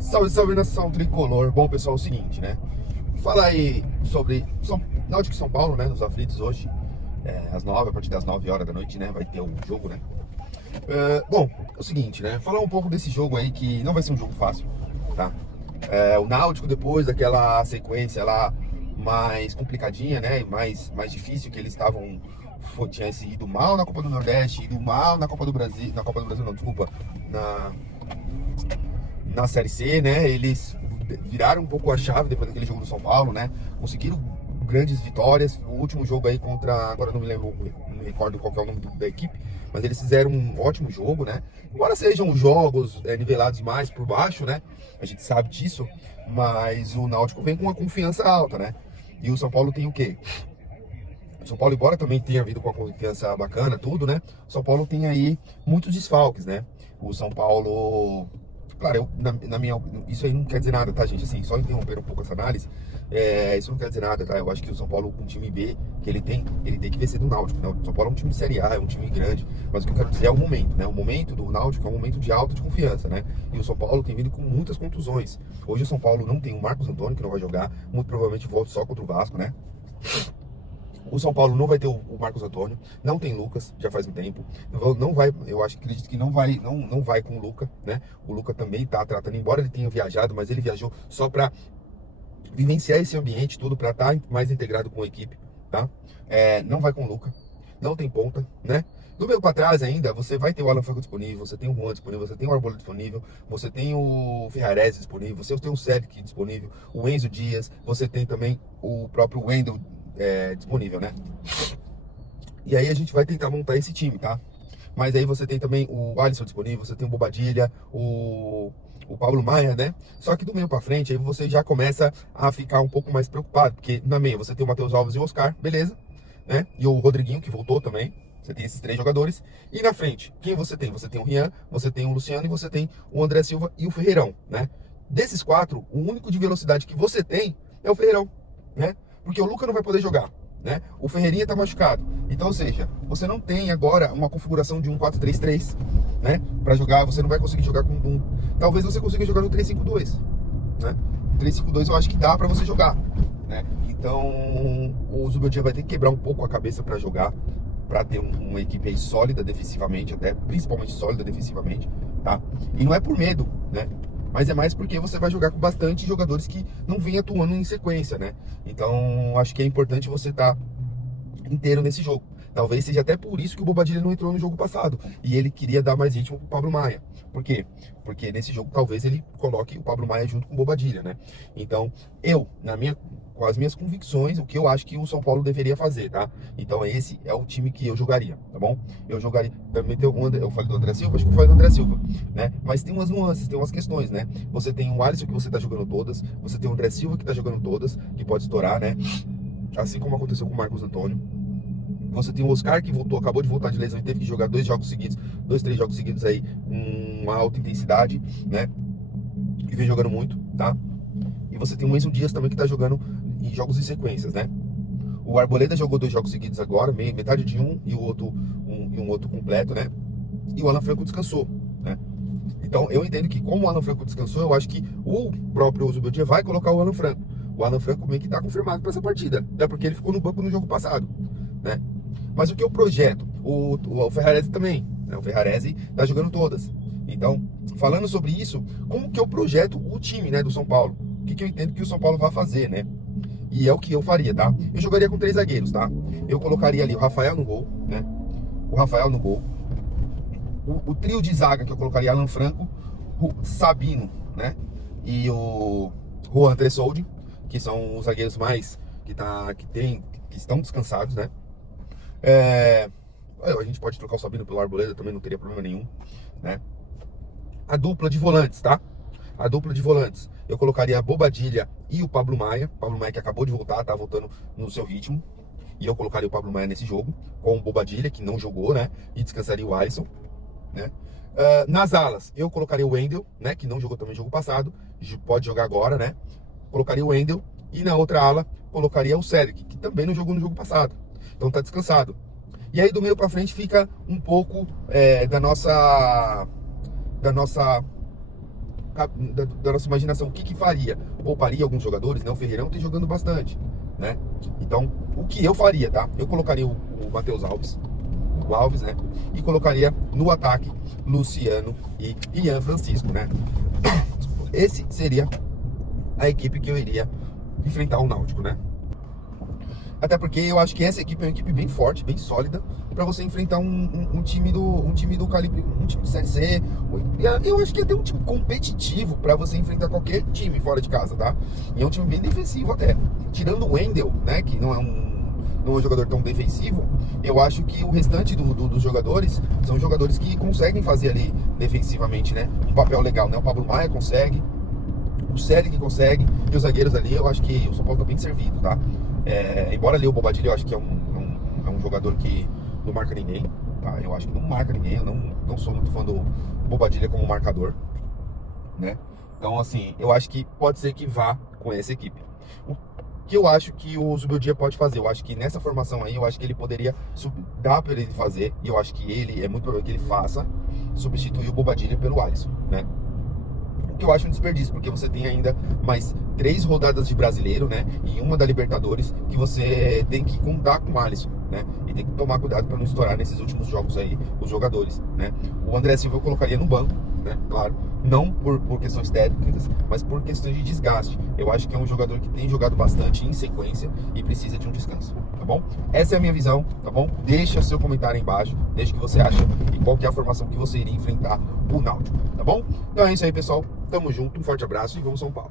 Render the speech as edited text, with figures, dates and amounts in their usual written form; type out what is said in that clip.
Salve, salve nação tricolor. Bom, pessoal, é o seguinte, né? Falar aí sobre Náutico e São Paulo, né? Nos aflitos hoje, às 9, a partir das 9 horas da noite, né? Vai ter o jogo, né? Bom, é o seguinte, né? Falar um pouco desse jogo aí que não vai ser um jogo fácil, tá? O Náutico, depois daquela sequência lá mais complicadinha, né? E mais difícil, que eles estavam. Tinha ido mal na Copa do Nordeste, ido mal na Copa do Brasil. Na Copa do Brasil, não, desculpa. Na Série C, né? Eles viraram um pouco a chave depois daquele jogo do São Paulo, né? Conseguiram grandes vitórias. O último jogo aí contra, agora não me lembro, não me recordo qual que é o nome da equipe, mas eles fizeram um ótimo jogo, né? Embora sejam jogos nivelados mais por baixo, né? A gente sabe disso, mas o Náutico vem com uma confiança alta, né? E o São Paulo tem o quê? O São Paulo, embora também tenha vindo com uma confiança bacana, tudo, né? O São Paulo tem aí muitos desfalques, né? O São Paulo... Claro, na minha, isso aí não quer dizer nada, tá, gente? Assim, só interromper um pouco essa análise, isso não quer dizer nada, tá? Eu acho que o São Paulo, com o time B que ele tem que vencer do Náutico, né? O São Paulo é um time de Série A, é um time grande, mas o que eu quero dizer é o momento, né? O momento do Náutico é um momento de alta de confiança, né? E o São Paulo tem vindo com muitas contusões. Hoje o São Paulo não tem o Marcos Antônio, que não vai jogar, muito provavelmente volta só contra o Vasco, né? O São Paulo não vai ter o Marcos Antônio, não tem Lucas, já faz um tempo. Não vai, eu acredito que não vai com o Luca, né? O Luca também tá tratando, embora ele tenha viajado, mas ele viajou só para vivenciar esse ambiente, tudo para estar mais integrado com a equipe, tá? Não vai com o Luca, não tem ponta, né? Do meio para trás ainda, você vai ter o Alan Franco disponível, você tem o Juan disponível, você tem o Arboleda disponível, você tem o Ferrarese disponível, você tem o Cedric disponível, o Enzo Dias, você tem também o próprio Wendel disponível, né? E aí a gente vai tentar montar esse time, tá? Mas aí você tem também o Alisson disponível, você tem o Bobadilha, o Pablo Maia, né? Só que do meio pra frente, aí você já começa a ficar um pouco mais preocupado, porque na meia você tem o Matheus Alves e o Oscar, beleza, né? E o Rodriguinho, que voltou também. Você tem esses três jogadores. E na frente, quem você tem? Você tem o Rian, você tem o Luciano e você tem o André Silva e o Ferreirão, né? Desses quatro, o único de velocidade que você tem é o Ferreirão, né? Porque o Luca não vai poder jogar, né? O Ferreirinha tá machucado. Então, ou seja, você não tem agora uma configuração de um 4-3-3, né? Pra jogar, você não vai conseguir jogar com um... Talvez você consiga jogar no 3-5-2, né? 3-5-2 eu acho que dá pra você jogar, né? Então, o Zubeldia vai ter que quebrar um pouco a cabeça pra jogar, pra ter uma equipe aí sólida defensivamente, até principalmente sólida defensivamente, tá? E não é por medo, né? Mas é mais porque você vai jogar com bastante jogadores que não vêm atuando em sequência, né? Então, acho que é importante você estar inteiro nesse jogo. Talvez seja até por isso que o Bobadilha não entrou no jogo passado. E ele queria dar mais ritmo pro Pablo Maia. Por quê? Porque nesse jogo talvez ele coloque o Pablo Maia junto com o Bobadilha, né? Então, com as minhas convicções, o que eu acho que o São Paulo deveria fazer, tá? Então esse é o time que eu jogaria, tá bom? Eu jogaria, também tem eu falei do André Silva, acho que eu falei do André Silva, né? Mas tem umas nuances, tem umas questões, né? Você tem o Alisson que você tá jogando todas, você tem o André Silva que tá jogando todas, que pode estourar, né? Assim como aconteceu com o Marcos Antônio. Você tem o Oscar que voltou, acabou de voltar de lesão e teve que jogar 2 jogos seguidos, 2, 3 jogos seguidos aí com uma alta intensidade, né? E vem jogando muito, tá? E você tem o Enzo Dias também que tá jogando em jogos em sequências, né? O Arboleda jogou 2 jogos seguidos agora, metade de um e o outro um outro completo, né? E o Alan Franco descansou, né? Então eu entendo que como o Alan Franco descansou, eu acho que o próprio Zubeldia vai colocar o Alan Franco. O Alan Franco meio que tá confirmado para essa partida, até porque ele ficou no banco no jogo passado, né? Mas o que eu projeto? O Ferrarese também, né? O Ferrarese tá jogando todas. Então, falando sobre isso, como que eu projeto o time, né, do São Paulo? O que eu entendo que o São Paulo vai fazer, né? E é o que eu faria, tá? Eu jogaria com 3 zagueiros, tá? Eu colocaria ali o Rafael no gol, né? O Rafael no gol. O trio de zaga que eu colocaria Alan Franco, o Sabino, né? E o Juan Tressoldi, que são os zagueiros mais que estão descansados, né? A gente pode trocar o Sabino pelo Arboleda, também não teria problema nenhum, né? A dupla de volantes, tá? A dupla de volantes, eu colocaria a Bobadilha e o Pablo Maia. Pablo Maia que acabou de voltar, tá voltando no seu ritmo. E eu colocaria o Pablo Maia nesse jogo, com o Bobadilha, que não jogou, né? E descansaria o Alisson, né? Nas alas, eu colocaria o Wendel, né? Que não jogou também no jogo passado, pode jogar agora, né? Colocaria o Wendel. E na outra ala, colocaria o Cedric, que também não jogou no jogo passado. Então tá descansado. E aí do meio para frente fica um pouco da nossa da nossa imaginação. O que faria? Pouparia alguns jogadores, né? O Ferreirão tem jogando bastante, né? Então, o que eu faria, tá? Eu colocaria o Matheus Alves, o Alves, né? E colocaria no ataque Luciano e Ian Francisco, né? Esse seria a equipe que eu iria enfrentar o Náutico, né? Até porque eu acho que essa equipe é uma equipe bem forte, bem sólida, para você enfrentar um time do calibre, um time de Série C. Eu acho que é até um time competitivo para você enfrentar qualquer time fora de casa, tá? E é um time bem defensivo até. Tirando o Wendel, né, que não é um jogador tão defensivo, eu acho que o restante dos jogadores são jogadores que conseguem fazer ali defensivamente, né, um papel legal, né? O Pablo Maia consegue, o Cedric consegue, e os zagueiros ali, eu acho que o São Paulo tá bem servido, tá? Embora ali o Bobadilha, eu acho que é um jogador que não marca ninguém, tá? Eu acho que não marca ninguém, eu não sou muito fã do Bobadilha como marcador, né? Então, assim, eu acho que pode ser que vá com essa equipe. O que eu acho que o Zubeldia pode fazer, eu acho que nessa formação aí, eu acho que ele poderia dar para ele fazer, e eu acho que é muito provável que ele faça, substituir o Bobadilha pelo Alisson, né? Que eu acho um desperdício, porque você tem ainda mais 3 rodadas de brasileiro, né? E uma da Libertadores, que você tem que contar com o Alisson, né? E tem que tomar cuidado para não estourar nesses últimos jogos aí os jogadores, né? O André Silva eu colocaria no banco, né? Claro, não por questões técnicas, mas por questões de desgaste. Eu acho que é um jogador que tem jogado bastante em sequência e precisa de um descanso, tá bom? Essa é a minha visão, tá bom? Deixa seu comentário aí embaixo, deixa o que você acha e qual que é a formação que você iria enfrentar o Náutico, tá bom? Então é isso aí, pessoal. Tamo junto, um forte abraço e vamos São Paulo.